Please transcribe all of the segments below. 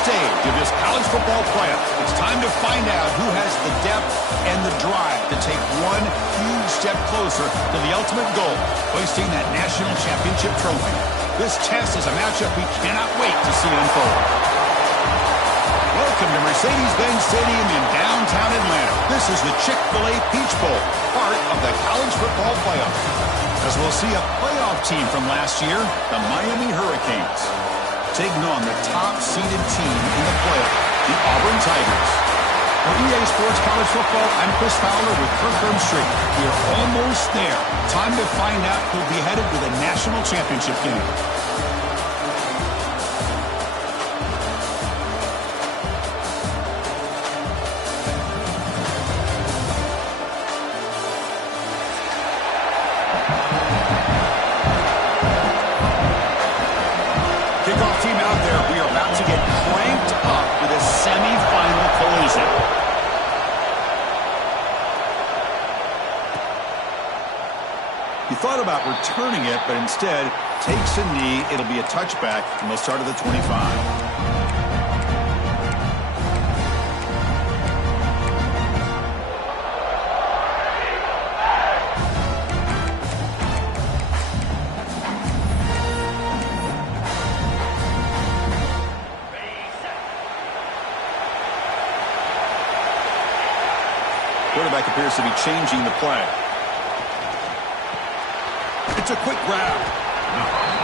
stage of this college football playoff. It's time to find out who has the depth and the drive to take one huge step closer to the ultimate goal, hoisting that national championship trophy. This test is a matchup we cannot wait to see unfold. Welcome to Mercedes-Benz Stadium in downtown Atlanta. This is the Chick-fil-A Peach Bowl, part of the college football playoff. As we'll see a playoff team from last year, the Miami Hurricanes, taking on the top-seeded team in the playoff, the Auburn Tigers. For EA Sports College Football, I'm Chris Fowler with Kirk Street. We're almost there. Time to find out who'll be headed to the national championship game. Kickoff team out there. We are about to get cranked up with a semifinal collision. He thought about returning it, but instead takes a knee. It'll be a touchback, and they'll start at the 25. Quarterback appears to be changing the play. It's a quick grab.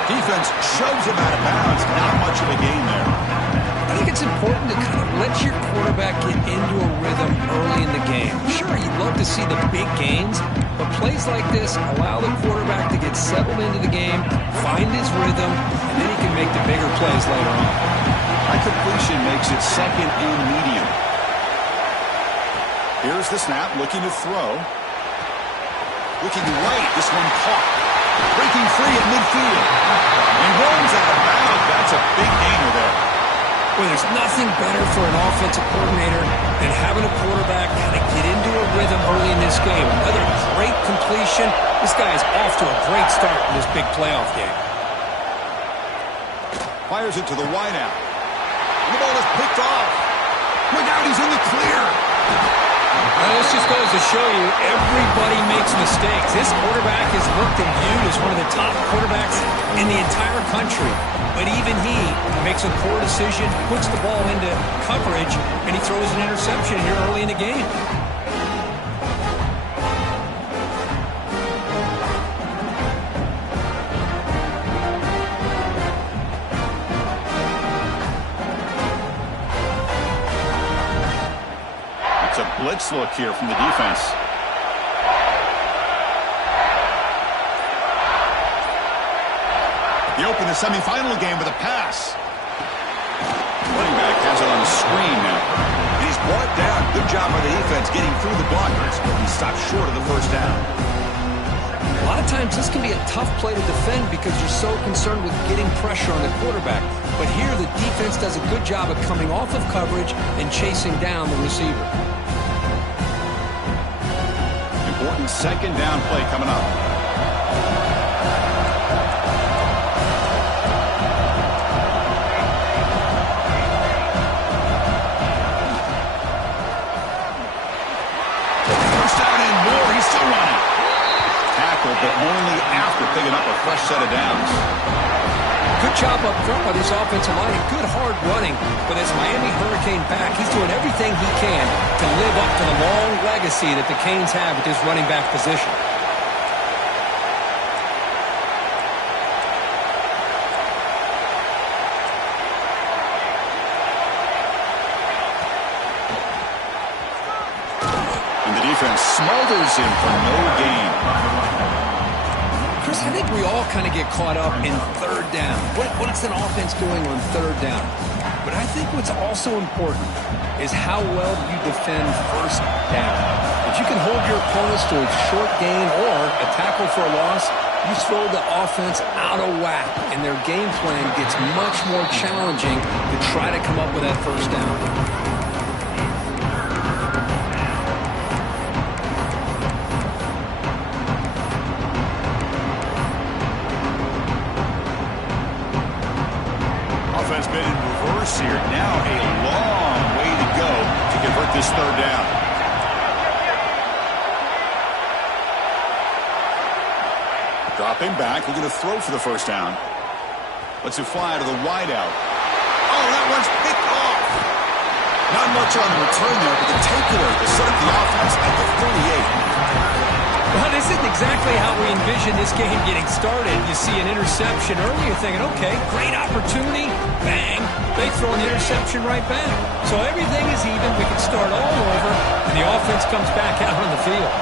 Defense shoves him out of bounds. Not much of a gain there. I think it's important to kind of let your quarterback get into a rhythm early in the game. Sure, you'd love to see the big gains, but plays like this allow the quarterback to get settled into the game, find his rhythm, and then he can make the bigger plays later on. High completion makes it second and medium. Here's the snap, looking to throw. Looking right, this one caught. Breaking free at midfield. And runs out of bounds. That's a big gainer there. Well, there's nothing better for an offensive coordinator than having a quarterback kind of get into a rhythm early in this game. Another great completion. This guy is off to a great start in this big playoff game. Fires it to the wideout. The ball is picked off. Look out, he's in the clear. Well, this just goes to show you everybody makes mistakes. This quarterback is looked and viewed as one of the top quarterbacks in the entire country. But even he makes a poor decision, puts the ball into coverage, and he throws an interception here early in the game. Blitz look here from the defense. He opened the semifinal game with a pass. Running back has it on the screen now. And he's brought down. Good job by the defense getting through the blockers. He stopped short of the first down. A lot of times this can be a tough play to defend because you're so concerned with getting pressure on the quarterback. But here the defense does a good job of coming off of coverage and chasing down the receiver. Important second down play coming up. First down and more. He's still running. Tackled, but only after picking up a fresh set of downs. Good job up front by this offensive line. Good hard running for this Miami Hurricane back. He's doing everything he can to live up to the long legacy that the Canes have with this running back position. And the defense smothers him for no gain. Chris, I think we all kind of get caught up in third down. What's an offense doing on third down? But I think what's also important is how well you defend first down. If you can hold your opponents to a short gain or a tackle for a loss, you throw the offense out of whack, and their game plan gets much more challenging to try to come up with that first down. Offense been in reverse here. Now a this third down. Dropping back, looking to throw for the first down. Lets it fly to the wideout. Oh, that one's picked off. Not much on the return there, but the takeaway will set up the offense at the 38. Well, this isn't exactly how we envisioned this game getting started. You see an interception early, you're thinking, okay, great opportunity, bang. They throw an interception right back. So everything is even. We can start all over, and the offense comes back out on the field.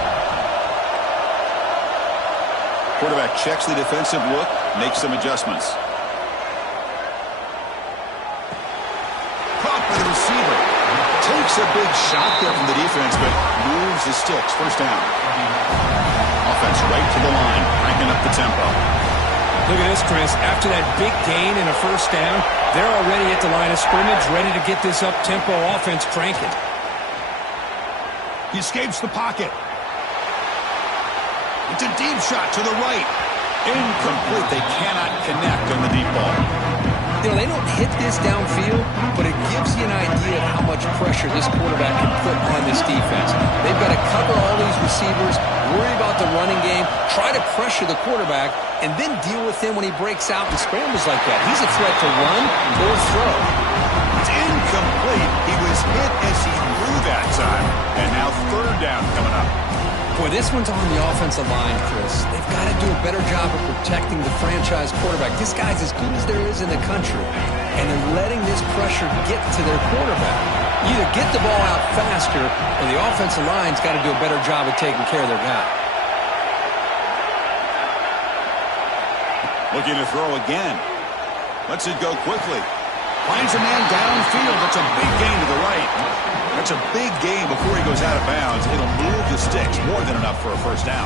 Quarterback checks the defensive look, makes some adjustments. Caught by the receiver. Takes a big shot there from the defense, but moves the sticks. First down. Offense right to the line, cranking up the tempo. Look at this, Chris. After that big gain and a first down, they're already at the line of scrimmage, ready to get this up-tempo offense cranking. He escapes the pocket. It's a deep shot to the right. Incomplete. They cannot connect on the deep ball. You know, they don't hit this downfield, but it gives you an idea of how much pressure this quarterback can put on this defense. They've got to cover all these receivers, worry about the running game, try to pressure the quarterback, and then deal with him when he breaks out and scrambles like that. He's a threat to run or throw. It's incomplete. He was hit as he threw that time. And now third down coming up. Boy, this one's on the offensive line, Chris. They've got to do a better job of protecting the franchise quarterback. This guy's as good as there is in the country, and they're letting this pressure get to their quarterback. Either get the ball out faster, or the offensive line's got to do a better job of taking care of their guy. Looking to throw again. Lets it go quickly. Finds a man downfield. That's a big gain to the right. That's a big gain before he goes out of bounds. It'll move the sticks, more than enough for a first down.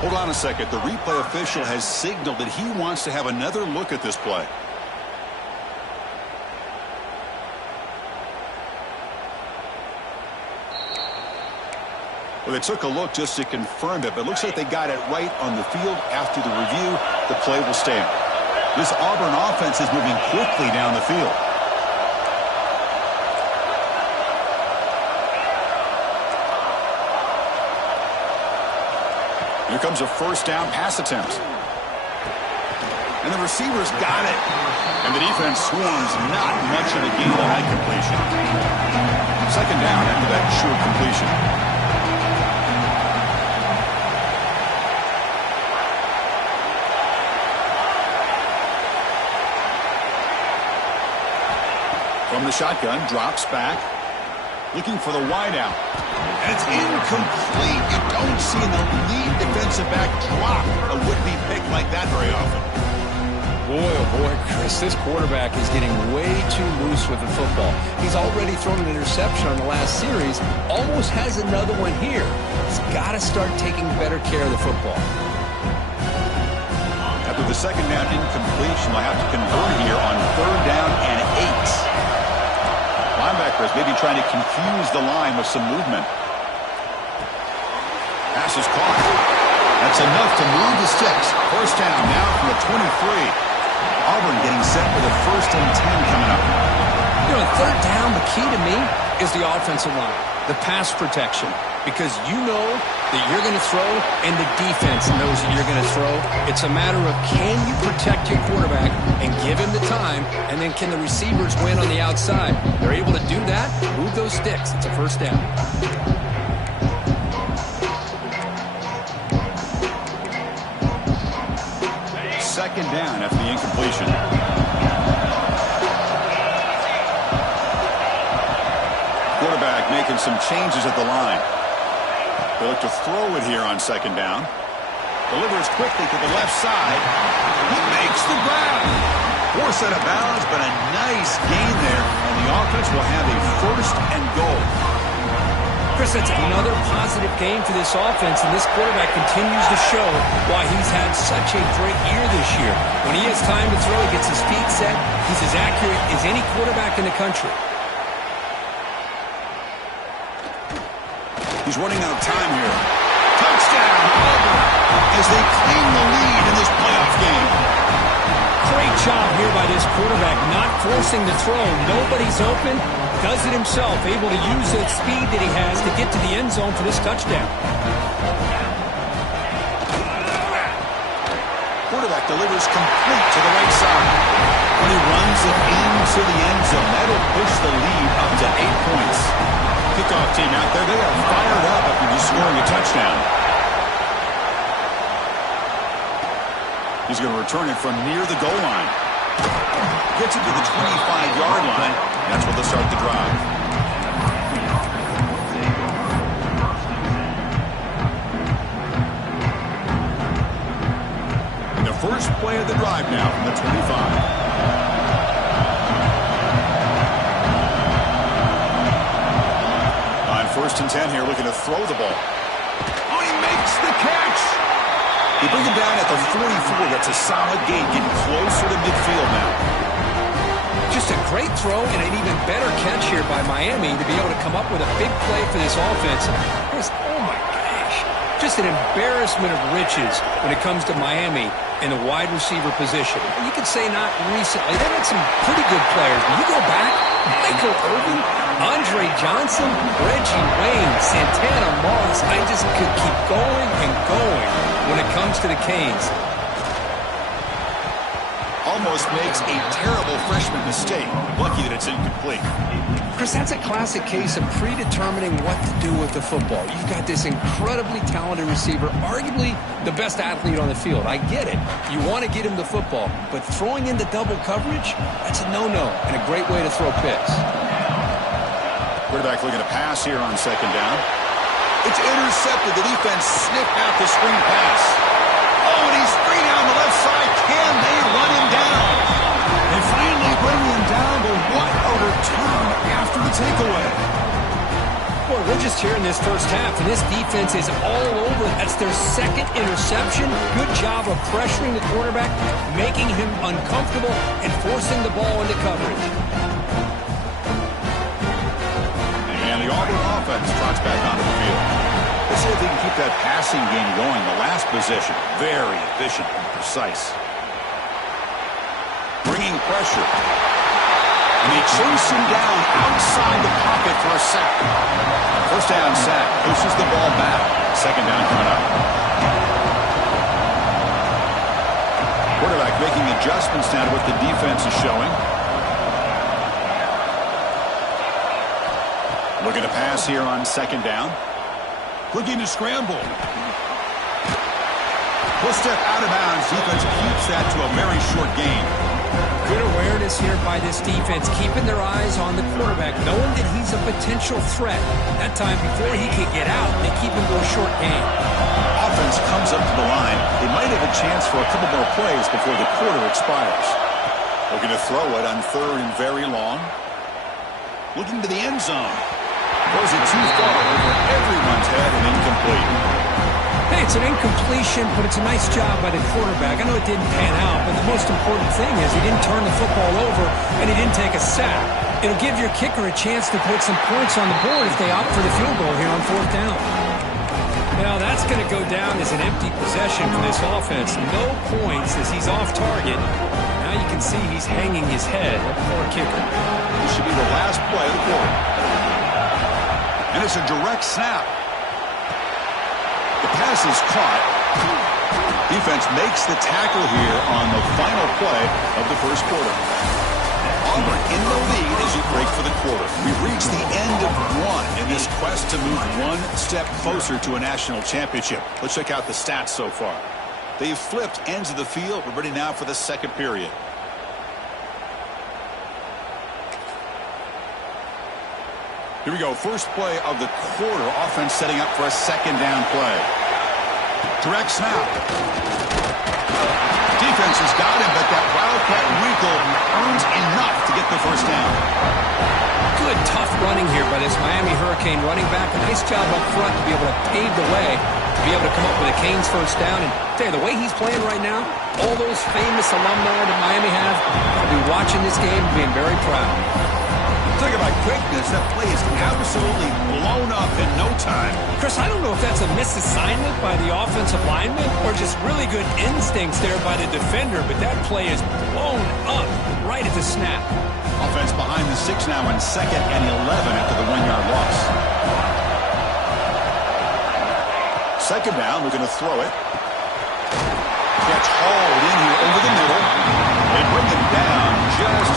Hold on a second. The replay official has signaled that he wants to have another look at this play. Well, they took a look just to confirm it, but it looks like they got it right on the field. After the review, the play will stand. This Auburn offense is moving quickly down the field. Here comes a first down pass attempt. And the receivers got it. And the defense swarms not much of a gain on that completion. Second down after that short completion. From the shotgun, drops back. Looking for the wideout. And it's incomplete. You don't see the lead defensive back drop a would-be pick like that very often. Boy, oh boy, Chris, this quarterback is getting way too loose with the football. He's already thrown an interception on the last series. Almost has another one here. He's got to start taking better care of the football. After the second down incompletion, they'll have to convert here on third down and 8. Linebackers maybe trying to confuse the line with some movement. Pass is caught. That's enough to move the sticks. First down now from the 23. Auburn getting set for the 1st and 10 coming up. You know, third down, the key to me is the offensive line, the pass protection, because you know that you're going to throw and the defense knows that you're going to throw. It's a matter of can you protect your quarterback and give him the time, and then can the receivers win on the outside? They're able to do that, move those sticks. It's a first down. Second down after the incompletion. Quarterback making some changes at the line. They look to throw it here on second down. Delivers quickly to the left side. He makes the grab. Force out of bounds, but a nice gain there. And the offense will have a 1st and goal. Chris, that's another positive game for this offense, and this quarterback continues to show why he's had such a great year this year. When he has time to throw, he gets his feet set. He's as accurate as any quarterback in the country. He's running out of time here. Touchdown, Auburn, as they claim the lead in this playoff game. Great job here by this quarterback not forcing the throw. Nobody's open. Does it himself. Able to use the speed that he has to get to the end zone for this touchdown. Quarterback delivers complete to the right side. When he runs it into the end zone, that'll push the lead up to 8 points. Kickoff team out there, they are fired up after just scoring a touchdown. He's going to return it from near the goal line. Gets it to the 25-yard line. That's where they'll start the drive. First play of the drive now from the 25. On 1st and 10 here, looking to throw the ball. Oh, he makes the catch! They bring him down at the 44. That's a solid gain, getting closer to midfield now. Just a great throw and an even better catch here by Miami to be able to come up with a big play for this offense. Oh, my gosh. Just an embarrassment of riches when it comes to Miami in the wide receiver position. You could say not recently. They've had some pretty good players. When you go back, Michael Irvin, Andre Johnson, Reggie Wayne, Santana Moss, I just could keep going and going when it comes to the Canes. Almost makes a terrible freshman mistake. Lucky that it's incomplete. Chris, that's a classic case of predetermining what to do with the football. You've got this incredibly talented receiver, arguably the best athlete on the field. I get it. You want to get him the football, but throwing into double coverage, that's a no-no and a great way to throw picks. Quarterback looking to pass here on 2nd down. It's intercepted. The defense sniffed out the screen pass. Oh, and he's free down the left side. Can they run him down? They finally bring him down, but what a return after the takeaway. Boy, we're just here in this first half, and this defense is all over. That's their 2nd interception. Good job of pressuring the quarterback, making him uncomfortable, and forcing the ball into coverage. And the Auburn offense trots back onto the field. Let's see if they can keep that passing game going. The last possession, very efficient and precise. Bringing pressure. And they chase him down outside the pocket for a sack. 1st down sack. Pushes the ball back. 2nd down coming up. Quarterback making adjustments now to what the defense is showing. Looking to pass here on 2nd down. Looking to scramble. Full step out of bounds. Defense keeps that to a very short gain. Good awareness here by this defense, keeping their eyes on the quarterback, knowing that he's a potential threat. That time, before he can get out, they keep him to a short gain. Offense comes up to the line. They might have a chance for a couple more plays before the quarter expires. Looking to throw it on 3rd and very long. Looking to the end zone. Throws it too far over everyone's head and incomplete. Hey, it's an incompletion, but it's a nice job by the quarterback. I know it didn't pan out, but the most important thing is he didn't turn the football over and he didn't take a sack. It'll give your kicker a chance to put some points on the board if they opt for the field goal here on 4th down. Now, that's going to go down as an empty possession for this offense. No points as he's off target. Now you can see he's hanging his head. Poor kicker. This should be the last play of the quarter. And it's a direct snap. The pass is caught. Defense makes the tackle here on the final play of the 1st quarter. Auburn in the lead as you break for the quarter. We've reached the end of one in this quest to move one step closer to a national championship. Let's check out the stats so far. They've flipped ends of the field. We're ready now for the 2nd period. Here we go. First play of the quarter. Offense setting up for a 2nd down play. Direct snap. Defense has got him, but that Wildcat wrinkle earns enough to get the 1st down. Good, tough running here by this Miami Hurricane running back. A nice job up front to be able to pave the way, to be able to come up with a Canes 1st down. And tell you, the way he's playing right now, all those famous alumni that Miami have, will be watching this game and being very proud. Talk about quickness. That play is absolutely blown up in no time. Chris, I don't know if that's a misassignment by the offensive lineman or just really good instincts there by the defender, but that play is blown up right at the snap. Offense behind the 6 now on 2nd and 11 after the 1-yard loss. 2nd down, we're going to throw it. Gets hauled in here over the middle. They bring him down just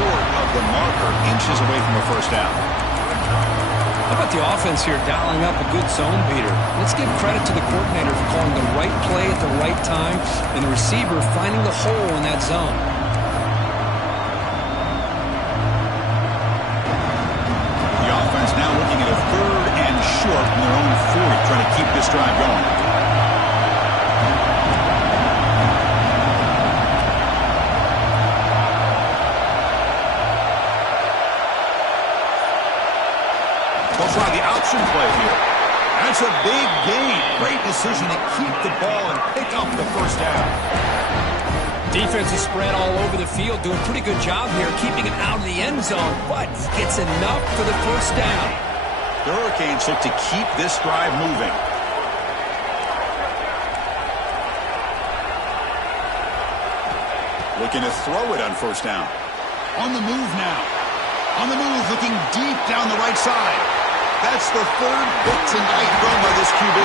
short of the marker, inches away from a 1st down. How about the offense here dialing up a good zone beater? Let's give credit to the coordinator for calling the right play at the right time and the receiver finding the hole in that zone. The offense now looking at a 3rd and short from their own 40, trying to keep this drive going. They'll try the option play here. That's a big gain. Great decision to keep the ball and pick up the 1st down. Defense is spread all over the field, doing a pretty good job here, keeping it out of the end zone, but gets enough for the 1st down. The Hurricanes look to keep this drive moving. Looking to throw it on 1st down. On the move now. On the move, looking deep down the right side. That's the 3rd hit tonight thrown by this QB.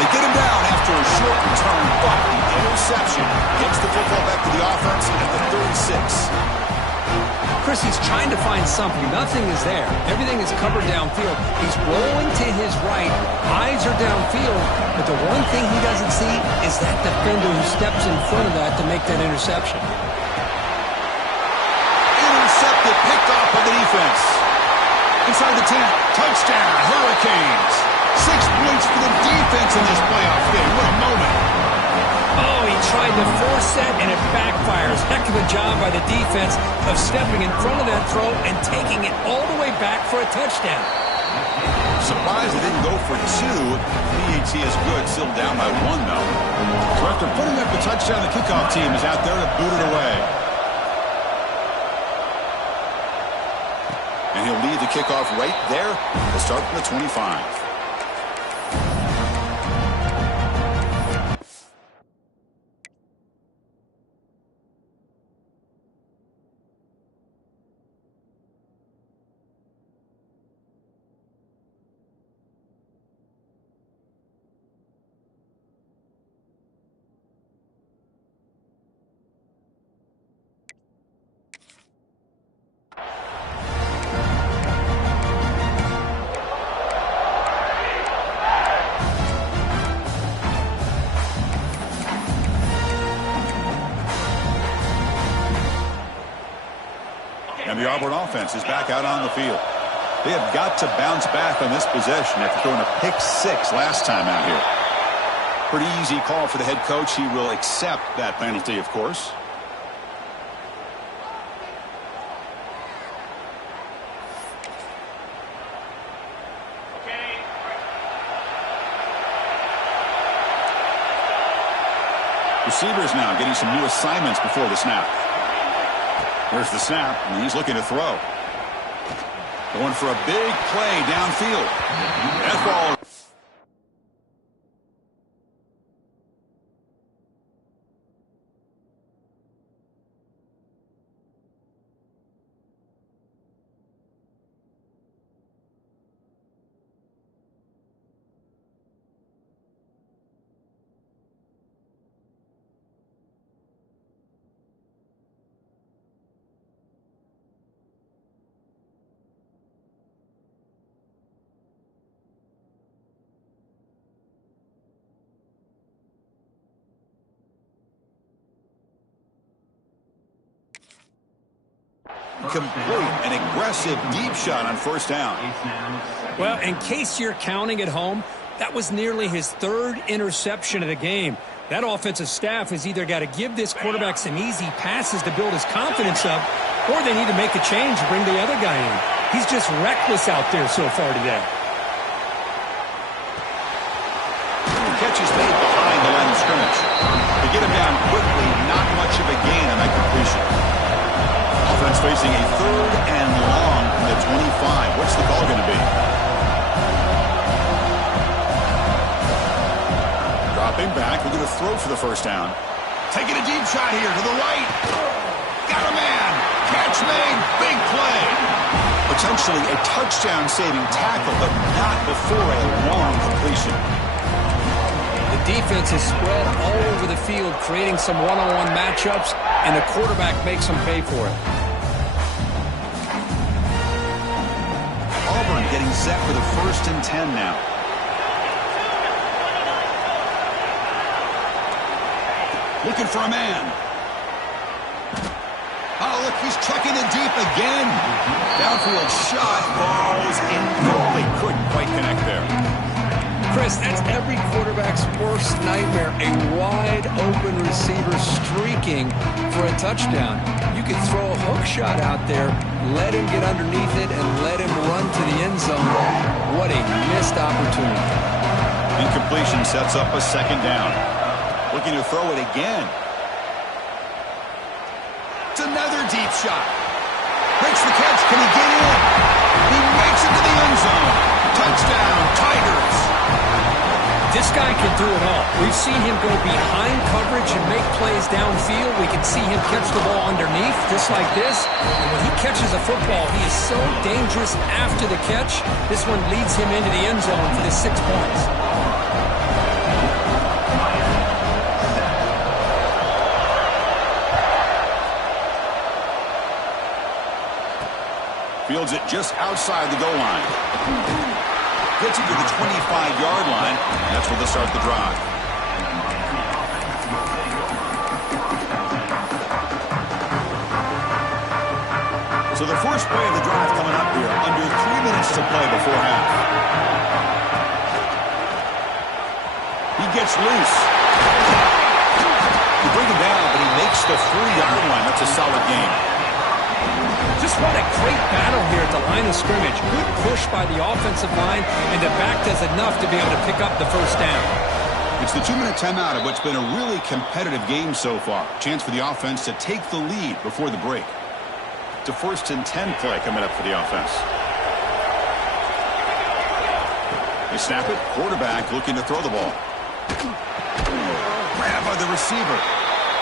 They get him down after a short return, but the interception gets the football back to the offense at the 36. Chris, he's trying to find something. Nothing is there. Everything is covered downfield. He's rolling to his right. Eyes are downfield. But the one thing he doesn't see is that defender who steps in front of that to make that interception. Intercepted, picked off by the defense. Inside the 10, touchdown, Hurricanes. 6 points for the defense in this playoff game. What a moment. Oh, he tried to force that, and it backfires. Heck of a job by the defense of stepping in front of that throw and taking it all the way back for a touchdown. Surprised they didn't go for 2. PAT is good, still down by 1, though. So after putting up the touchdown, the kickoff team is out there to boot it away. And he'll lead the kickoff right there. They'll start from the 25. And the Auburn offense is back out on the field. They have got to bounce back on this possession after throwing a pick 6 last time out here. Pretty easy call for the head coach. He will accept that penalty, of course. Receivers now getting some new assignments before the snap. There's the snap, and he's looking to throw. Going for a big play downfield. That ball. Complete an aggressive deep shot on 1st down. Well, in case you're counting at home, that was nearly his 3rd interception of the game. That offensive staff has either got to give this quarterback some easy passes to build his confidence up, or they need to make a change to bring the other guy in. He's just reckless out there so far today. Catch is made behind the line of scrimmage. To get him down quickly, not much of a gain on that completion. Offense facing a 3rd and long 25. What's the call going to be? Dropping back. We're going to throw for the first down. Taking a deep shot here to the right. Got a man. Catch made. Big play. Potentially a touchdown-saving tackle, but not before a long completion. The defense is spread all over the field, creating some one-on-one matchups, and the quarterback makes them pay for it. Auburn getting set for the 1st and 10 now. Looking for a man. Oh, look, he's checking it deep again. Downfield shot, falls incomplete. Couldn't quite connect there. Chris, that's every quarterback's worst nightmare, a wide-open receiver streaking for a touchdown. You could throw a hook shot out there, let him get underneath it, and let him run to the end zone. What a missed opportunity. Incompletion sets up a 2nd down. Looking to throw it again. It's another deep shot. Makes the catch. Can he get in? He makes it to the end zone. Touchdown, Tigers. This guy can do it all. We've seen him go behind coverage and make plays downfield. We can see him catch the ball underneath, just like this. And when he catches a football, he is so dangerous after the catch. This one leads him into the end zone for the 6 points. Fields it just outside the goal line. Gets it to the 25-yard line. That's where they'll start the drive. So the first play of the drive coming up here. Under 3 minutes to play before half. He gets loose. You bring him down, but he makes the 3-yard line. That's a solid game. Just what a great battle here at the line of scrimmage. Good push by the offensive line, and the back does enough to be able to pick up the first down. It's the 2-minute timeout of what's been a really competitive game so far. Chance for the offense to take the lead before the break. It's a 1st and 10 play coming up for the offense. They snap it. Quarterback looking to throw the ball. Grabbed by the receiver.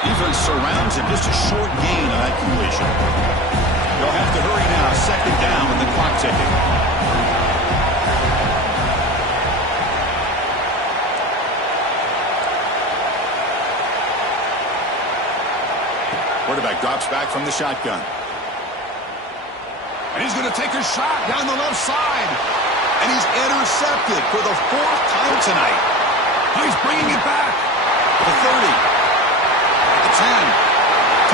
Defense surrounds him. Just a short gain on that completion. They'll have to hurry now. 2nd down with the clock ticking. Quarterback drops back from the shotgun. And he's going to take a shot down the left side. And he's intercepted for the 4th time tonight. He's bringing it back. The 30. The 10.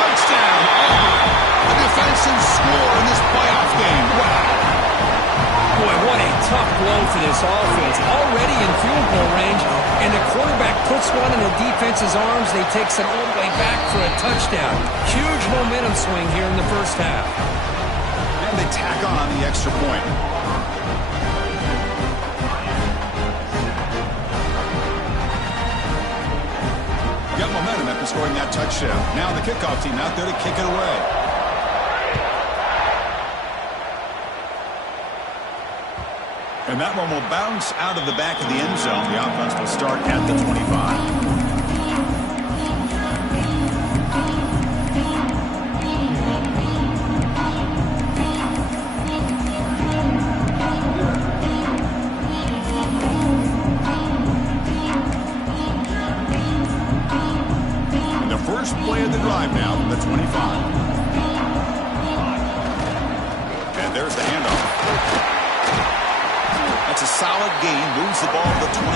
Touchdown, Auburn. A defensive score in this playoff game. Wow. Boy, what a tough blow for this offense. Already in field goal range, and the quarterback puts one in the defense's arms. They takes it all the way back for a touchdown. Huge momentum swing here in the first half. And they tack on the extra point. Got momentum after scoring that touchdown. Now the kickoff team out there to kick it away. And that one will bounce out of the back of the end zone. The offense will start at the 25. First play of the drive now from the 25. And there's the handoff. That's a solid gain. Moves the ball to the 29.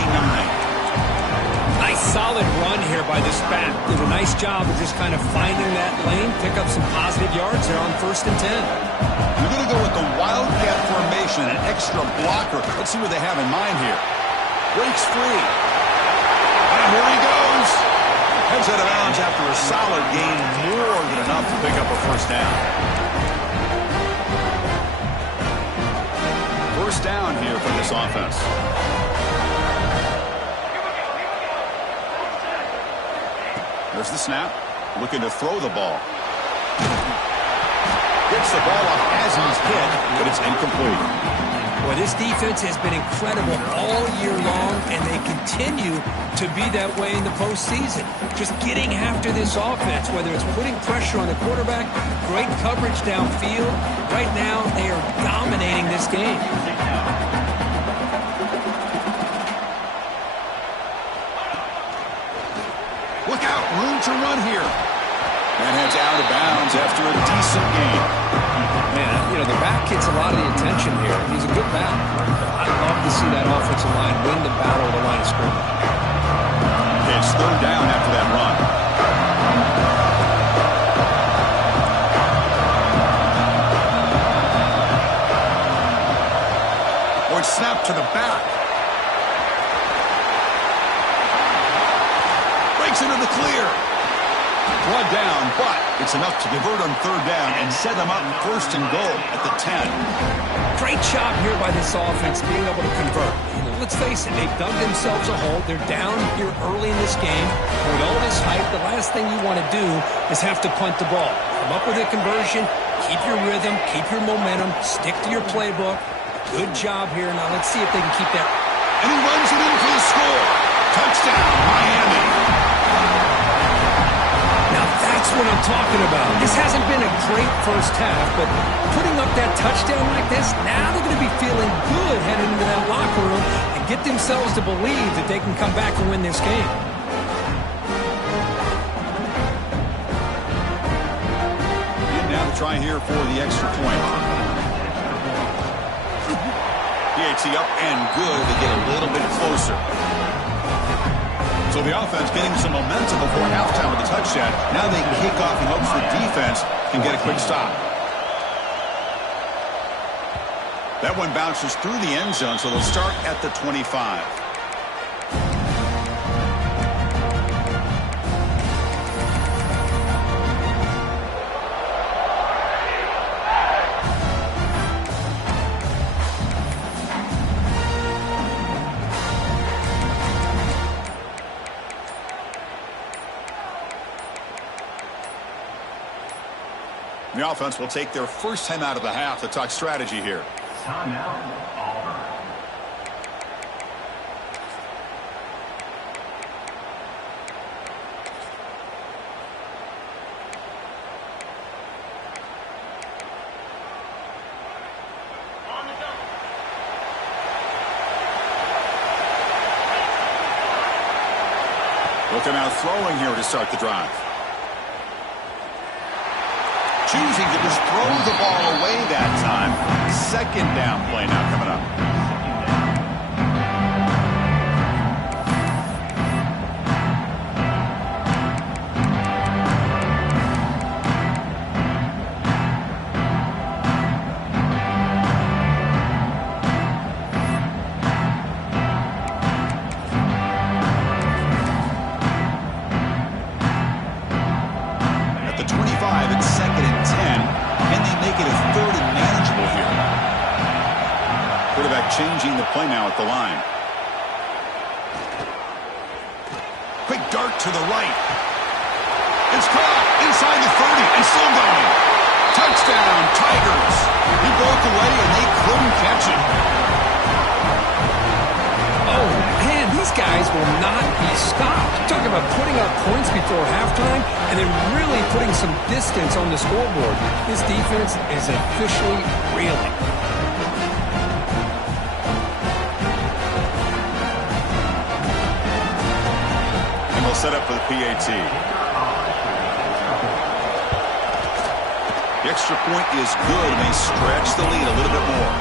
Nice solid run here by this back. Did a nice job of just kind of finding that lane, pick up some positive yards there on 1st and 10. You're going to go with the wildcat formation, an extra blocker. Let's see what they have in mind here. Breaks free. And here he goes. Heads out of bounds after a solid gain, more than enough to pick up a first down. First down here for this offense. There's the snap. Looking to throw the ball. Gets the ball up as he's hit, but it's incomplete. Boy, this defense has been incredible all year long, and they continue to be that way in the postseason. Just getting after this offense, whether it's putting pressure on the quarterback, great coverage downfield. Right now, they are dominating this game. Look out, room to run here. That heads out of bounds after a decent gain. Man, you know, the back gets a lot of the attention here. He's a good back. I'd love to see that offensive line win the battle of the line of scrimmage. It's third down after that run. Or it's snapped to the back. Breaks into the clear. Brought down, but it's enough to convert on third down and set them up first and goal at the 10. Great job here by this offense being able to convert. You know, let's face it, they've dug themselves a hole. They're down here early in this game. With all this hype, the last thing you want to do is have to punt the ball. Come up with a conversion, keep your rhythm, keep your momentum, stick to your playbook. Good job here. Now let's see if they can keep that. And he runs it in for the score. Touchdown, Miami. Now that's what I'm talking about. This hasn't been a great first half, but putting up that touchdown like this, now they're going to be feeling good heading into that locker room and get themselves to believe that they can come back and win this game. And now to try here for the extra point. PAT up and good to get a little bit closer. So the offense getting some momentum before halftime with the touchdown. Now they kick off in hopes the defense can get a quick stop. That one bounces through the end zone, so they'll start at the 25. The offense will take their first time out of the half to talk strategy here. Timeout, Auburn. Looking out throwing here to start the drive. Choosing to just throw the ball away that time. Second down play now coming up. At the 25, it's second and 10. Can they make it a third and manageable here? Quarterback changing the play now at the line. Quick dart to the right. It's caught inside the 30 and still going. Touchdown, Tigers. He broke away and they couldn't catch it. Oh, man, these guys will not be stopped. Talking about putting up points before halftime and then really putting some distance on the scoreboard. This defense is officially reeling. And we'll set up for the PAT. The extra point is good, and they stretch the lead a little bit more.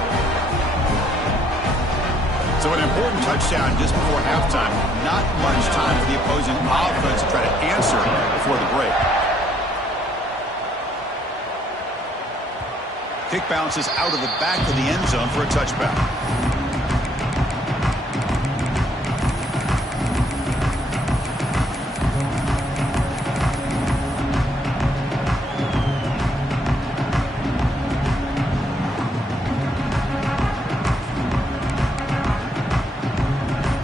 So an important touchdown just before halftime. Not much time for the opposing offense to try to answer before the break. Kick bounces out of the back of the end zone for a touchback.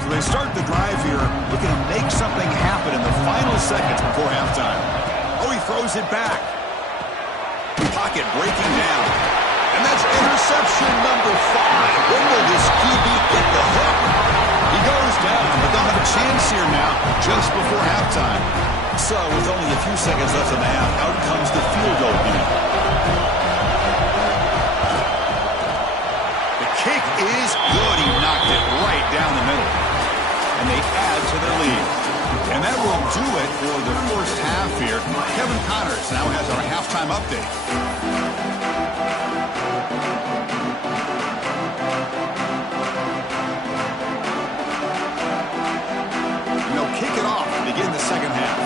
They start the drive here looking to make something happen in the final seconds before halftime. Oh, he throws it back. pocket breaking down. And that's interception number 5. When will this QB get the hook? He goes down, but they'll have a chance here now just before halftime. So with only a few seconds left in the half, out comes the field goal unit. The kick is good. He knocked it right down the middle. And they add to their lead. And that will do it for the first half here. Kevin Connors now has our halftime update. And they'll kick it off to begin the second half.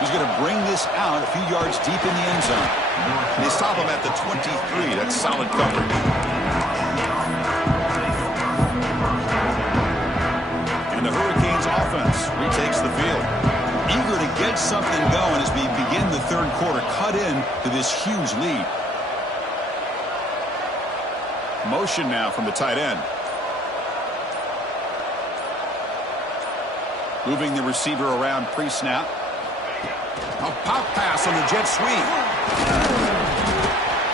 He's going to bring this out a few yards deep in the end zone. They stop him at the 23. That's solid coverage. And the Hurricanes offense retakes the field. Eager to get something going as we begin the third quarter, cut in to this huge lead. Motion now from the tight end. Moving the receiver around pre-snap. A pop pass on the jet sweep.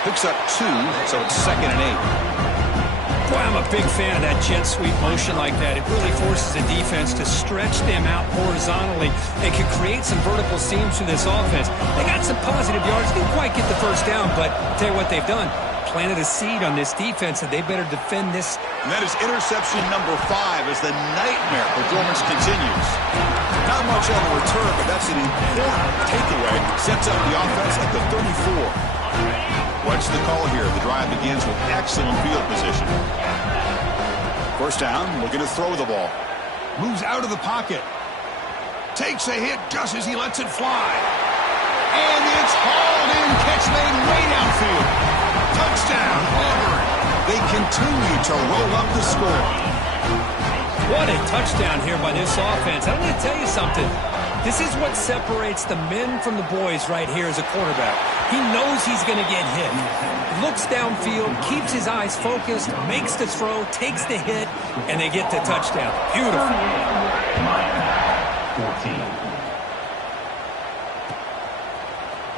Picks up 2, so it's 2nd and 8. Boy, I'm a big fan of that jet sweep motion like that. It really forces the defense to stretch them out horizontally and can create some vertical seams through this offense. They got some positive yards. Didn't quite get the first down, but I'll tell you what they've done. Planted a seed on this defense, and they better defend this. And that is interception number 5 as the nightmare performance continues. Not much on the return, but that's an important takeaway. Sets up the offense at the 34. What's the call here? The drive begins with excellent field position. First down, looking to throw the ball. Moves out of the pocket. Takes a hit just as he lets it fly. And it's hauled in. Catch made way downfield. Touchdown, Auburn. They continue to roll up the score. What a touchdown here by this offense. I'm going to tell you something. This is what separates the men from the boys right here as a quarterback. He knows he's going to get hit. Looks downfield, keeps his eyes focused, makes the throw, takes the hit, and they get the touchdown. Beautiful. 14.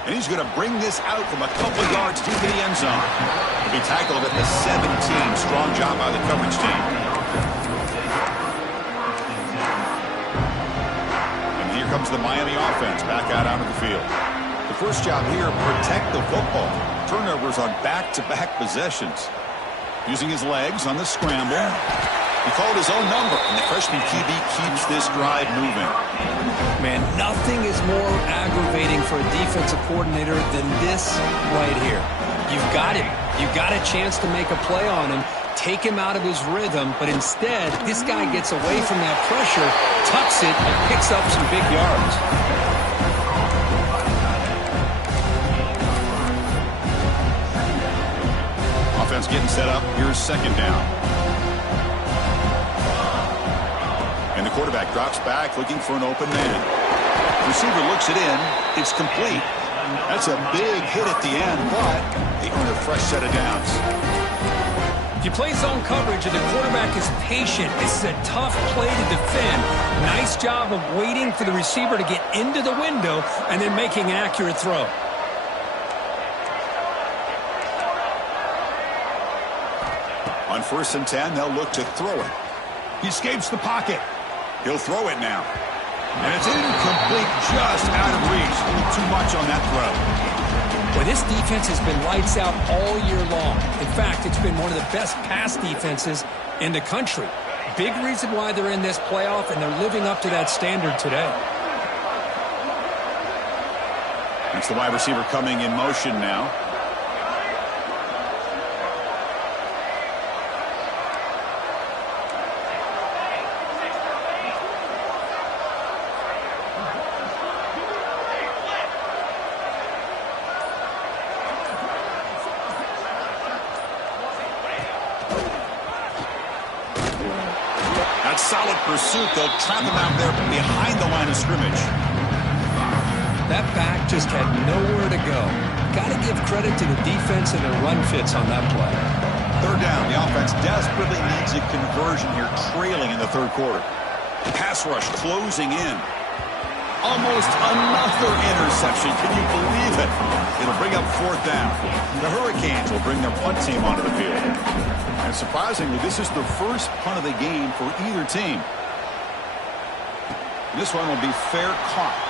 And he's going to bring this out from a couple yards deep in the end zone. He'll be tackled at the 17. Strong job by the coverage team. And here comes the Miami offense back out onto the field. The first job here, protect the football. Turnovers on back-to-back possessions. Using his legs on the scramble. He called his own number, and the freshman QB keeps this drive moving. Man, nothing is more aggravating for a defensive coordinator than this right here. You've got him. You've got a chance to make a play on him, take him out of his rhythm, but instead, this guy gets away from that pressure, tucks it, and picks up some big yards. Offense getting set up. Here's second down. And the quarterback drops back looking for an open man. Receiver looks it in. It's complete. That's a big hit at the end, but they earn a fresh set of downs. If you play zone coverage and the quarterback is patient, this is a tough play to defend. Nice job of waiting for the receiver to get into the window and then making an accurate throw. On 1st and 10, they'll look to throw it. He escapes the pocket. He'll throw it now. And it's incomplete, just out of reach. Too much on that throw. Well, this defense has been lights out all year long. In fact, it's been one of the best pass defenses in the country. Big reason why they're in this playoff, and they're living up to that standard today. That's the wide receiver coming in motion now. Solid pursuit. They'll trap him out there behind the line of scrimmage. That back just had nowhere to go. got to give credit to the defense and their run fits on that play. Third down. The offense desperately needs a conversion here, trailing in the third quarter. Pass rush closing in. Almost another interception. Can you believe it? It'll bring up fourth down. The Hurricanes will bring their punt team onto the field. And surprisingly, this is the first punt of the game for either team. This one will be fair caught.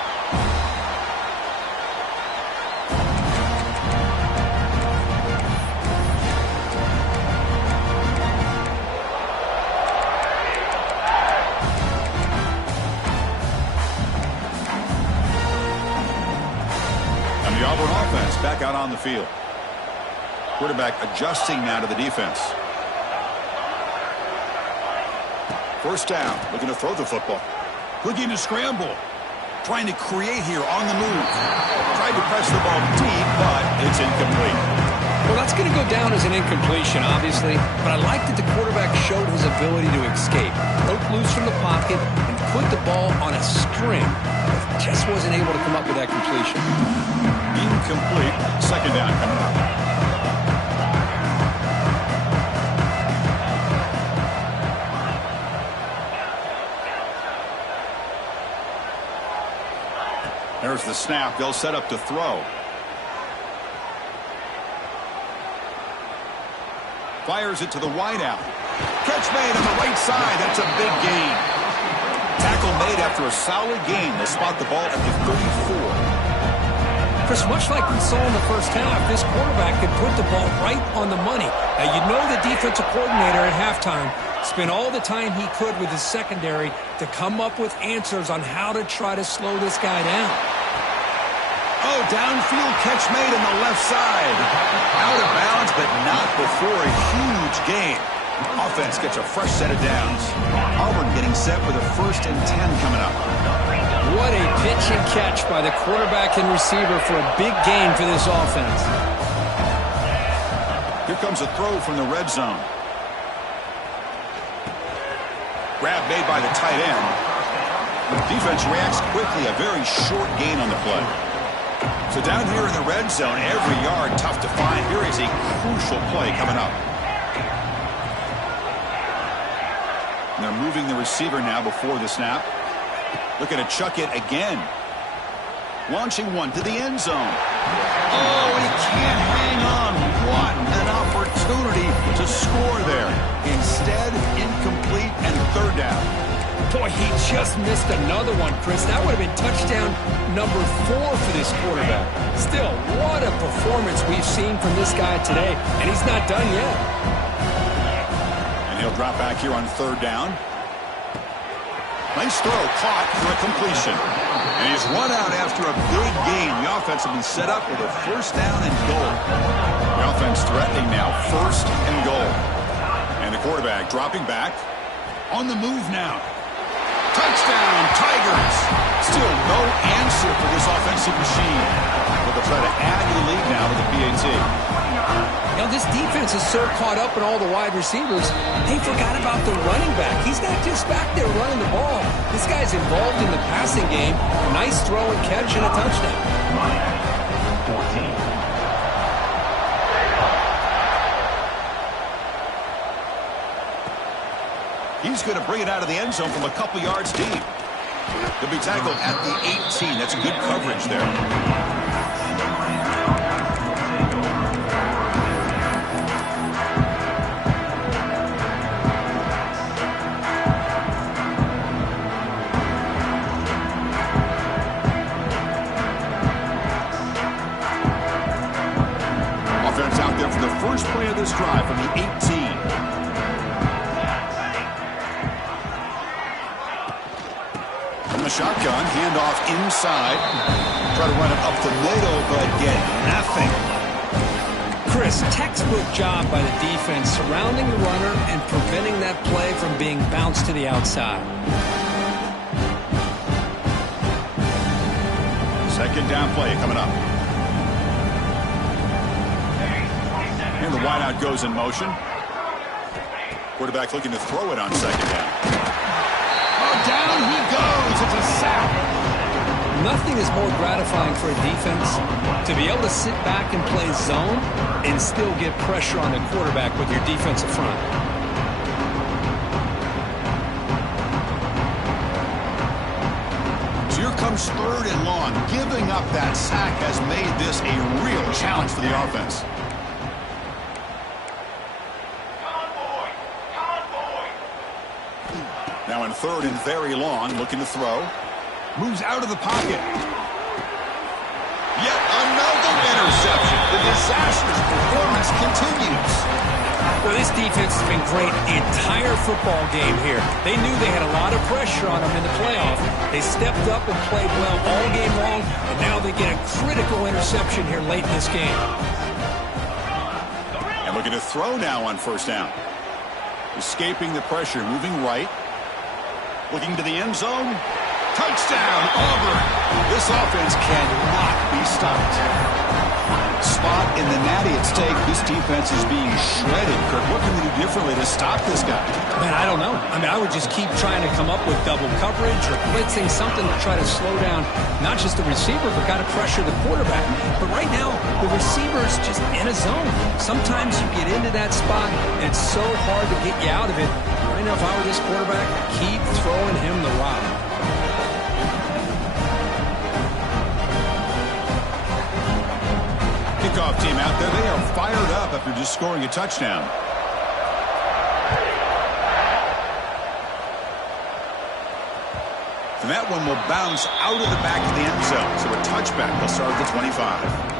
The Auburn offense back out on the field. Quarterback adjusting now to the defense. First down, looking to throw the football. Looking to scramble. Trying to create here on the move. Tried to press the ball deep, but it's incomplete. Well, that's going to go down as an incompletion, obviously, but I like that the quarterback showed his ability to escape. Broke loose from the pocket and put the ball on a string. Just wasn't able to come up with that completion. Incomplete. Second down coming up. There's the snap. They'll set up to throw. Fires it to the wideout. Catch made on the right side. That's a big gain. Tackle made after a solid gain. They'll spot the ball at the 34. Chris, much like we saw in the first half, this quarterback could put the ball right on the money. Now, you know the defensive coordinator at halftime spent all the time he could with his secondary to come up with answers on how to try to slow this guy down. Oh, downfield catch made on the left side. Out of bounds, but not before a huge gain. Offense gets a fresh set of downs. Auburn getting set with a 1st and 10 coming up. What a pitch and catch by the quarterback and receiver for a big gain for this offense. Here comes a throw from the red zone. Grab made by the tight end. The defense reacts quickly. A very short gain on the play. So down here in the red zone, every yard tough to find. Here is a crucial play coming up. And they're moving the receiver now before the snap. Looking to chuck it again. Launching one to the end zone. Oh, he can't hang on. What an opportunity to score there. Instead, incomplete and third down. Boy, he just missed another one, Chris. That would have been touchdown number 4 for this quarterback. Still, what a performance we've seen from this guy today, and he's not done yet. And he'll drop back here on third down. Nice throw, caught for a completion. And he's run out after a big gain. The offense will be set up with a 1st down and goal. The offense threatening now, 1st and goal. And the quarterback dropping back. On the move now. Touchdown, Tigers. Still no answer for this offensive machine. But they'll try to add to the lead now with the PAT. Now, this defense is so caught up in all the wide receivers, they forgot about the running back. He's not just back there running the ball. This guy's involved in the passing game. Nice throw and catch and a touchdown. 14. He's going to bring it out of the end zone from a couple yards deep. He'll be tackled at the 18. That's good coverage there. Offense out there for the first play of this drive from the 18. Shotgun, handoff inside. Try to run it up the middle, but get nothing. Chris, textbook job by the defense surrounding the runner and preventing that play from being bounced to the outside. Second down play coming up. And the wideout goes in motion. Quarterback looking to throw it on second down. Down he goes. It's a sack. Nothing is more gratifying for a defense to be able to sit back and play zone and still get pressure on the quarterback with your defensive front. So here comes 3rd and long. Giving up that sack has made this a real challenge for the offense. Now in 3rd and very long, looking to throw. Moves out of the pocket. Yet another interception. The disastrous performance continues. Well, this defense has been great the entire football game here. They knew they had a lot of pressure on them in the playoff. They stepped up and played well all game long, and now they get a critical interception here late in this game. And looking to throw now on 1st down. Escaping the pressure, moving right. Looking to the end zone. Touchdown, Auburn. This offense cannot be stopped. Spot in the natty at stake. This defense is being shredded. Kirk, what can we do differently to stop this guy? Man, I don't know. I mean, I would just keep trying to come up with double coverage or blitzing, something to try to slow down not just the receiver, but got to pressure the quarterback. But right now, the receiver's just in a zone. Sometimes you get into that spot, and it's so hard to get you out of it. Right now, if I were this quarterback, keep throwing him the rock. Kickoff team out there. They are fired up after just scoring a touchdown. And that one will bounce out of the back of the end zone. So a touchback will start at the 25.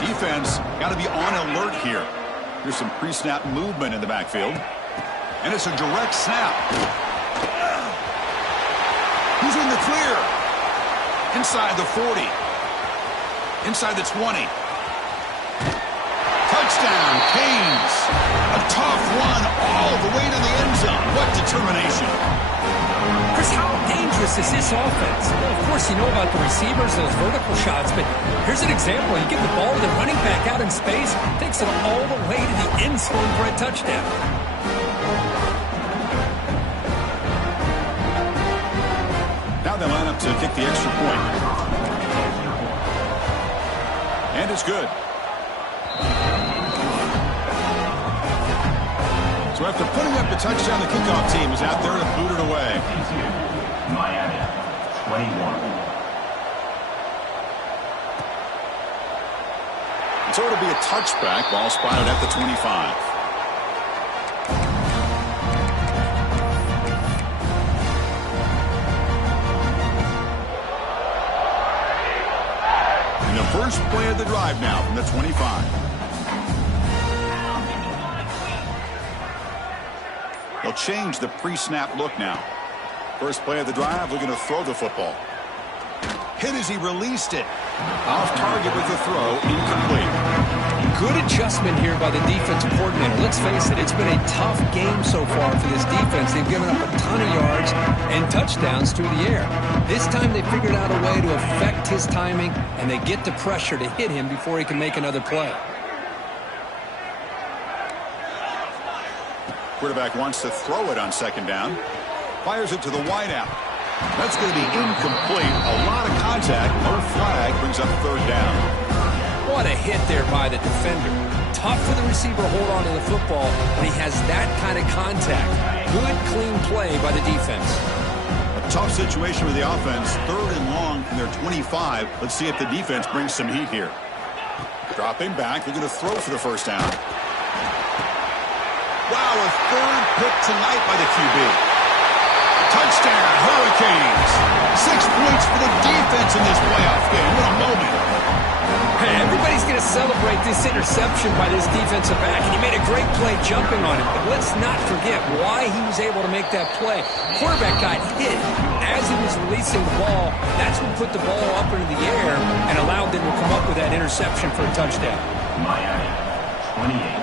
Defense got to be on alert here. Here's some pre-snap movement in the backfield. And it's a direct snap. Who's in the clear? Inside the 40. Inside the 20. Touchdown, Canes. A tough one all the way to the end zone. What determination. Chris, how dangerous is this offense? Well, of course, you know about the receivers, those vertical shots, but here's an example. You give the ball to the running back out in space, takes it all the way to the end zone for a touchdown. Now they line up to kick the extra point. And it's good. So after putting up the touchdown, the kickoff team is out there to boot it away. Miami, 21. So it'll be a touchback. Ball spotted at the 25. And the first play of the drive now from the 25. They'll change the pre-snap look now. First play of the drive, looking to throw the football. Hit as he released it. Off target with the throw, incomplete. Good adjustment here by the defensive coordinator. Let's face it, it's been a tough game so far for this defense. They've given up a ton of yards and touchdowns through the air. This time they figured out a way to affect his timing, and they get the pressure to hit him before he can make another play. Quarterback wants to throw it on 2nd down. Fires it to the wideout. That's going to be incomplete. A lot of contact. No flag. Brings up 3rd down. What a hit there by the defender. Tough for the receiver to hold on to the football when he has that kind of contact. Good, clean play by the defense. A tough situation with the offense. 3rd and long from their 25. Let's see if the defense brings some heat here. Dropping back. They're going to throw for the 1st down. Wow, a 3rd pick tonight by the QB. Touchdown, Hurricanes. 6 points for the defense in this playoff game. What a moment. Hey, everybody's going to celebrate this interception by this defensive back, and he made a great play jumping on it. But let's not forget why he was able to make that play. Quarterback got hit as he was releasing the ball. That's what put the ball up into the air and allowed them to come up with that interception for a touchdown. Miami, 28.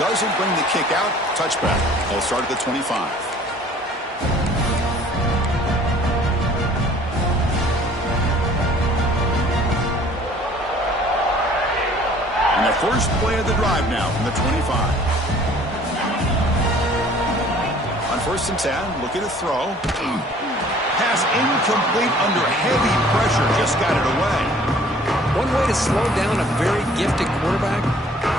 Doesn't bring the kick out. Touchback. He'll start at the 25. And the first play of the drive now from the 25. On 1st and 10, looking to throw. Pass incomplete under heavy pressure. Just got it away. One way to slow down a very gifted quarterback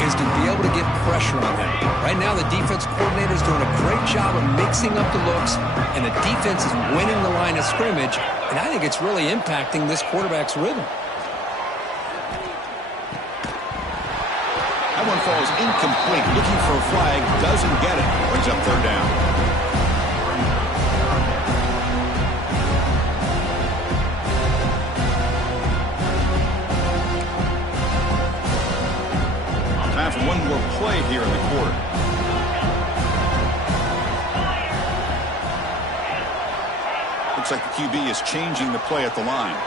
is to be able to get pressure on him. Right now, the defense coordinator is doing a great job of mixing up the looks, and the defense is winning the line of scrimmage, and I think it's really impacting this quarterback's rhythm. That one falls incomplete. Looking for a flag. Doesn't get it. Brings up 3rd down. Time for one more play here in the quarter. Looks like the QB is changing the play at the line.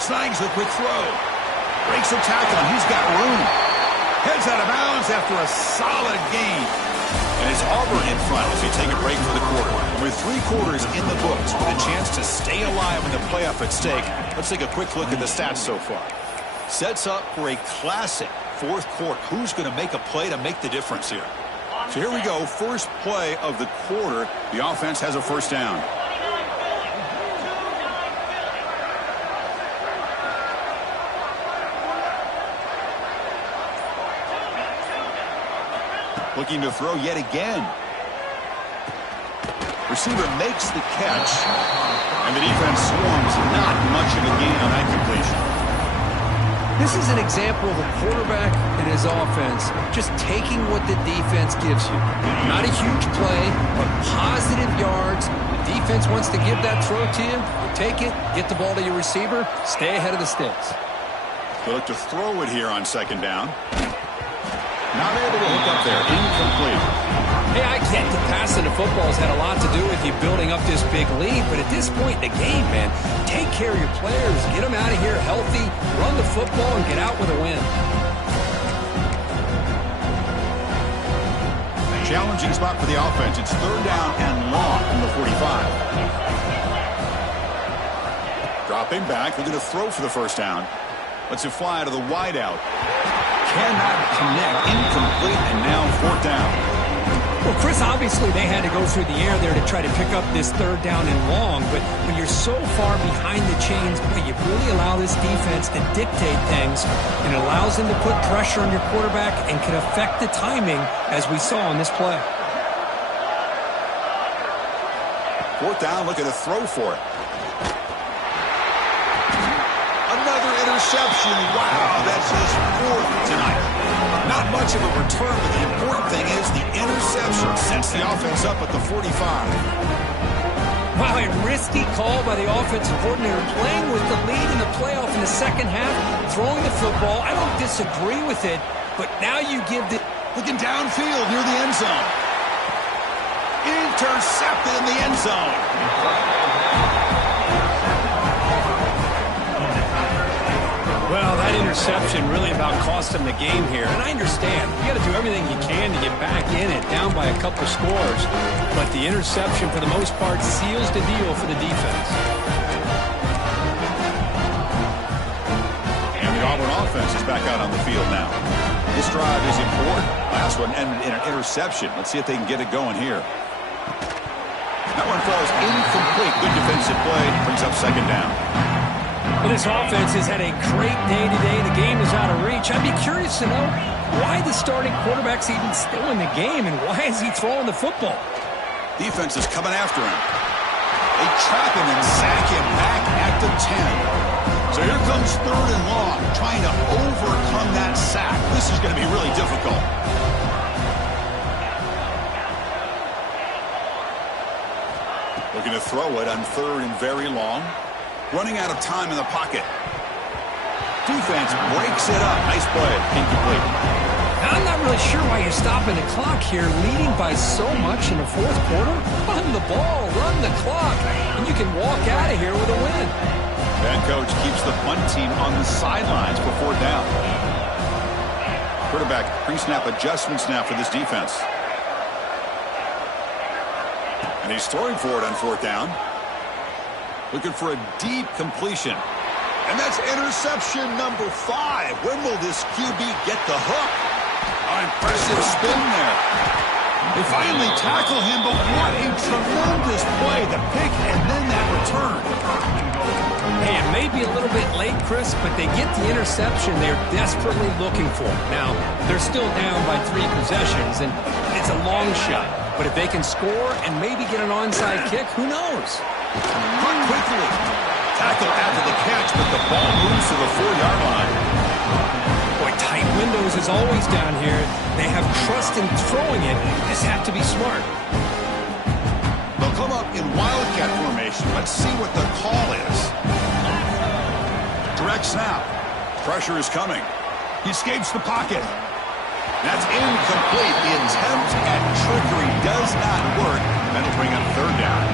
Snags a quick throw. Breaks a tackle, and he's got room. Heads out of bounds after a solid gain. And it's Auburn in front as we take a break for the quarter. And with 3 quarters in the books, with a chance to stay alive in the playoff at stake, let's take a quick look at the stats so far. Sets up for a classic 4th quarter. Who's going to make a play to make the difference here? So here we go. First play of the quarter. The offense has a 1st down. Looking to throw yet again. Receiver makes the catch. And the defense swarms. Not much of a gain on that completion. This is an example of a quarterback and his offense just taking what the defense gives you. Not a huge play, but positive yards. The defense wants to give that throw to you. You take it, get the ball to your receiver, stay ahead of the sticks. They look to throw it here on 2nd down. Not able to hook up there. Incomplete. Hey, I get the passing the football has had a lot to do with you building up this big lead, but at this point in the game, man, take care of your players. Get them out of here healthy, run the football, and get out with a win. Challenging spot for the offense. It's 3rd down and long from the 45. Dropping back. Looking to throw for the 1st down. Lets it fly to the wideout. Cannot connect. Incomplete, and now 4th down. Well, Chris, obviously they had to go through the air there to try to pick up this 3rd down and long, but when you're so far behind the chains, boy, you really allow this defense to dictate things, and it allows them to put pressure on your quarterback and can affect the timing, as we saw on this play. 4th down, looking to throw for it. Another interception. Wow, that's his 4th tonight. Not much of a return, but the important thing is the interception sets the offense up at the 45. Wow, a risky call by the offensive coordinator, playing with the lead in the playoff in the 2nd half, throwing the football. I don't disagree with it, but now you give the... Looking downfield near the end zone. Intercepted in the end zone. Well, that interception really about cost him the game here. And I understand. You got to do everything you can to get back in it, down by a couple scores. But the interception, for the most part, seals the deal for the defense. And the Auburn offense is back out on the field now. This drive is important. Last one ended in an interception. Let's see if they can get it going here. That one falls incomplete. Good defensive play. Brings up 2nd down. Well, this offense has had a great day today. The game is out of reach. I'd be curious to know why the starting quarterback's even still in the game, and why is he throwing the football? Defense is coming after him. They trap him and sack him back at the 10. So here comes 3rd and long, trying to overcome that sack. This is going to be really difficult. Looking to throw it on 3rd and very long. Running out of time in the pocket. Defense breaks it up. Nice play. Incomplete. I'm not really sure why you're stopping the clock here, leading by so much in the 4th quarter. Run the ball, run the clock, and you can walk out of here with a win. And coach keeps the punt team on the sidelines for 4th down. Quarterback pre-snap adjustments now for this defense. And he's throwing for it on fourth down. Looking for a deep completion. And that's interception number 5. When will this QB get the hook? An impressive spin there. They finally tackle him, but what a tremendous play. The pick and then that return. Hey, it may be a little bit late, Chris, but they get the interception they're desperately looking for. Now, they're still down by 3 possessions, and it's a long shot. But if they can score and maybe get an onside kick, who knows? Caught quickly. Tackle after the catch, but the ball moves to the 4-yard line. Boy, tight windows is always down here. They have trust in throwing it. Just have to be smart. They'll come up in wildcat formation. Let's see what the call is. Direct snap. Pressure is coming. He escapes the pocket. That's incomplete. The attempt at trickery does not work. That'll bring up third down.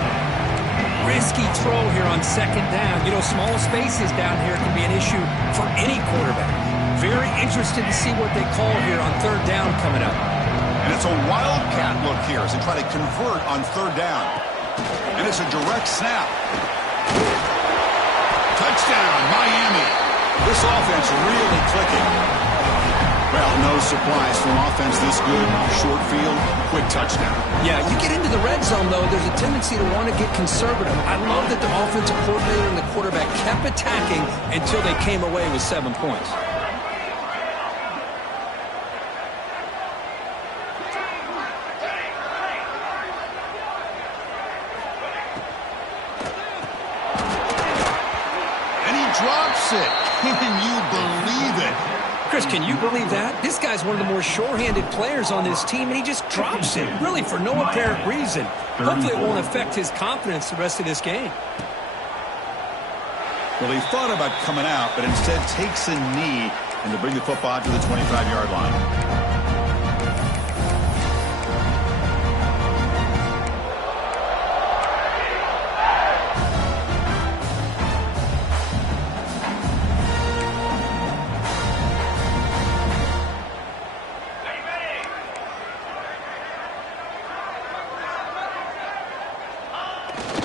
Risky throw here on second down. You know, small spaces down here can be an issue for any quarterback. Very interested to see what they call here on third down coming up. And it's a wildcat look here as they try to convert on third down. And it's a direct snap. Touchdown, Miami. This offense really clicking. Well, no surprise from offense this good. Short field, quick touchdown. Yeah, you get into the red zone, though, there's a tendency to want to get conservative. I love that the offensive coordinator and the quarterback kept attacking until they came away with 7 points. And he drops it. Can you believe it? Chris, can you believe that? This guy's one of the more sure-handed players on this team, and he just drops it, really for no apparent reason. Hopefully it won't affect his confidence the rest of this game. Well, he thought about coming out, but instead takes a knee and to bring the football to the 25-yard line.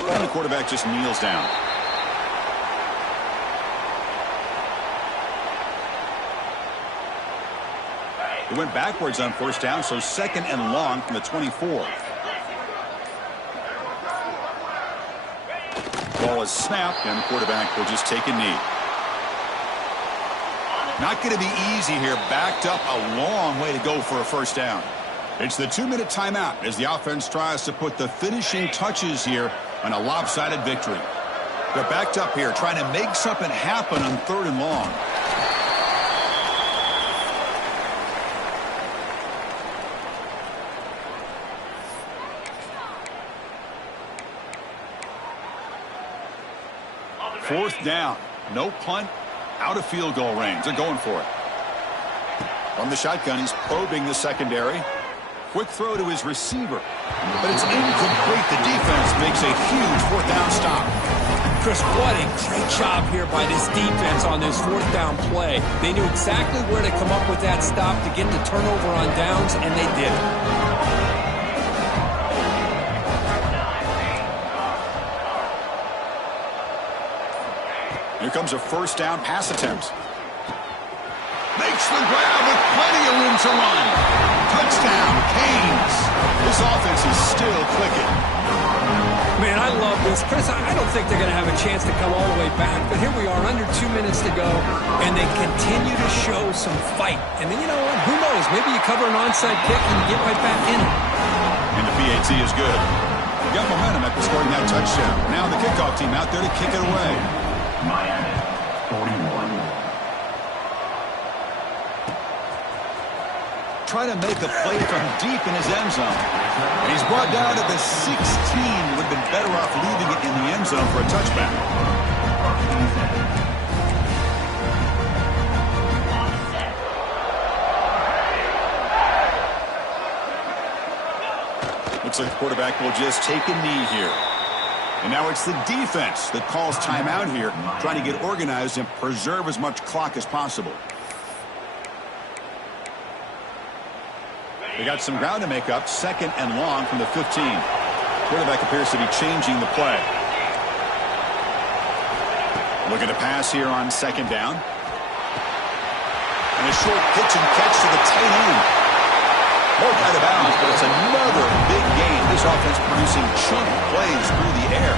And the quarterback just kneels down. It went backwards on first down, so second and long from the 24. Ball is snapped, and the quarterback will just take a knee. Not going to be easy here. Backed up a long way to go for a first down. It's the 2-minute timeout as the offense tries to put the finishing touches here on a lopsided victory. They're backed up here trying to make something happen on third and long. Fourth down. No punt. Out of field goal range. They're going for it. From the shotgun, he's probing the secondary. Quick throw to his receiver. But it's incomplete. The defense makes a huge fourth down stop. Chris, what a great job here by this defense on this fourth down play. They knew exactly where to come up with that stop to get the turnover on downs, and they did it. Here comes a first down pass attempt. Makes the grab with plenty of room to run. Touchdown, Canes. This offense is still clicking. Man, I love this. Chris, I don't think they're going to have a chance to come all the way back, but here we are, under 2 minutes to go, and they continue to show some fight. And then, you know what? Who knows? Maybe you cover an onside kick and you get right back in it. And the PAT is good. They got momentum after scoring that touchdown. Now the kickoff team out there to kick it away. Miami, 41. Trying to make a play from deep in his end zone. He's brought down at the 16. Would have been better off leaving it in the end zone for a touchback. Looks like the quarterback will just take a knee here. And now it's the defense that calls timeout here, trying to get organized and preserve as much clock as possible. They got some ground to make up, 2nd and long from the 15. Quarterback appears to be changing the play. Looking to pass here on 2nd down. And a short pitch and catch to the tight end. Broke out of bounds, but it's another big game. This offense producing chunk plays through the air.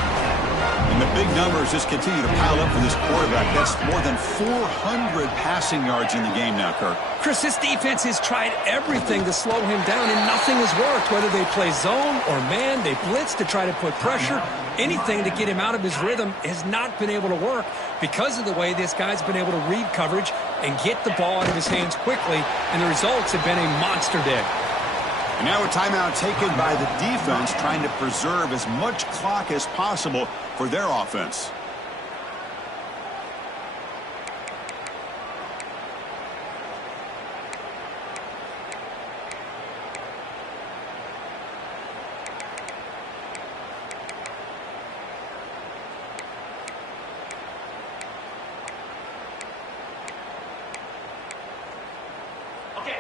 And the big numbers just continue to pile up for this quarterback. That's more than 400 passing yards in the game now, Kirk. Chris, this defense has tried everything to slow him down, and nothing has worked. Whether they play zone or man, they blitz to try to put pressure. Anything to get him out of his rhythm has not been able to work because of the way this guy's been able to read coverage and get the ball out of his hands quickly, and the results have been a monster day. And now a timeout taken by the defense, trying to preserve as much clock as possible for their offense.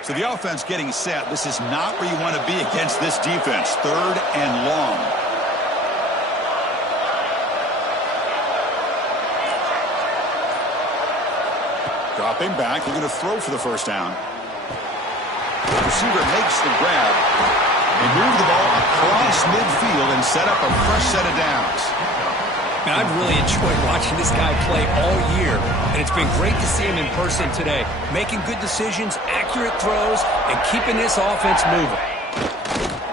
So the offense getting set. This is not where you want to be against this defense. 3rd and long. Dropping back. They're going to throw for the 1st down. The receiver makes the grab. They move the ball across midfield and set up a fresh set of downs. Man, I've really enjoyed watching this guy play all year, and it's been great to see him in person today, making good decisions, accurate throws, and keeping this offense moving.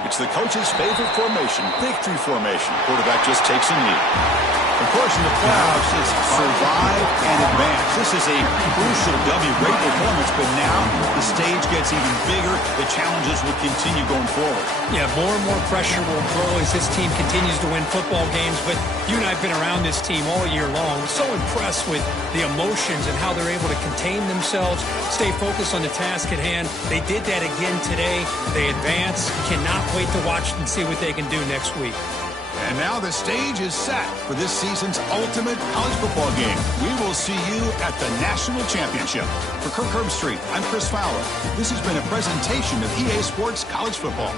It's the coach's favorite formation, victory formation. Quarterback just takes a knee. Of course, in the playoffs, it's survive and advance. This is a crucial W. Great performance, but now the stage gets even bigger. The challenges will continue going forward. Yeah, more and more pressure will grow as this team continues to win football games, but you and I have been around this team all year long. So impressed with the emotions and how they're able to contain themselves, stay focused on the task at hand. They did that again today. They advance. Cannot wait to watch and see what they can do next week. And now the stage is set for this season's ultimate college football game. We will see you at the National Championship. For Kirk Herbstreit, I'm Chris Fowler. This has been a presentation of EA Sports College Football.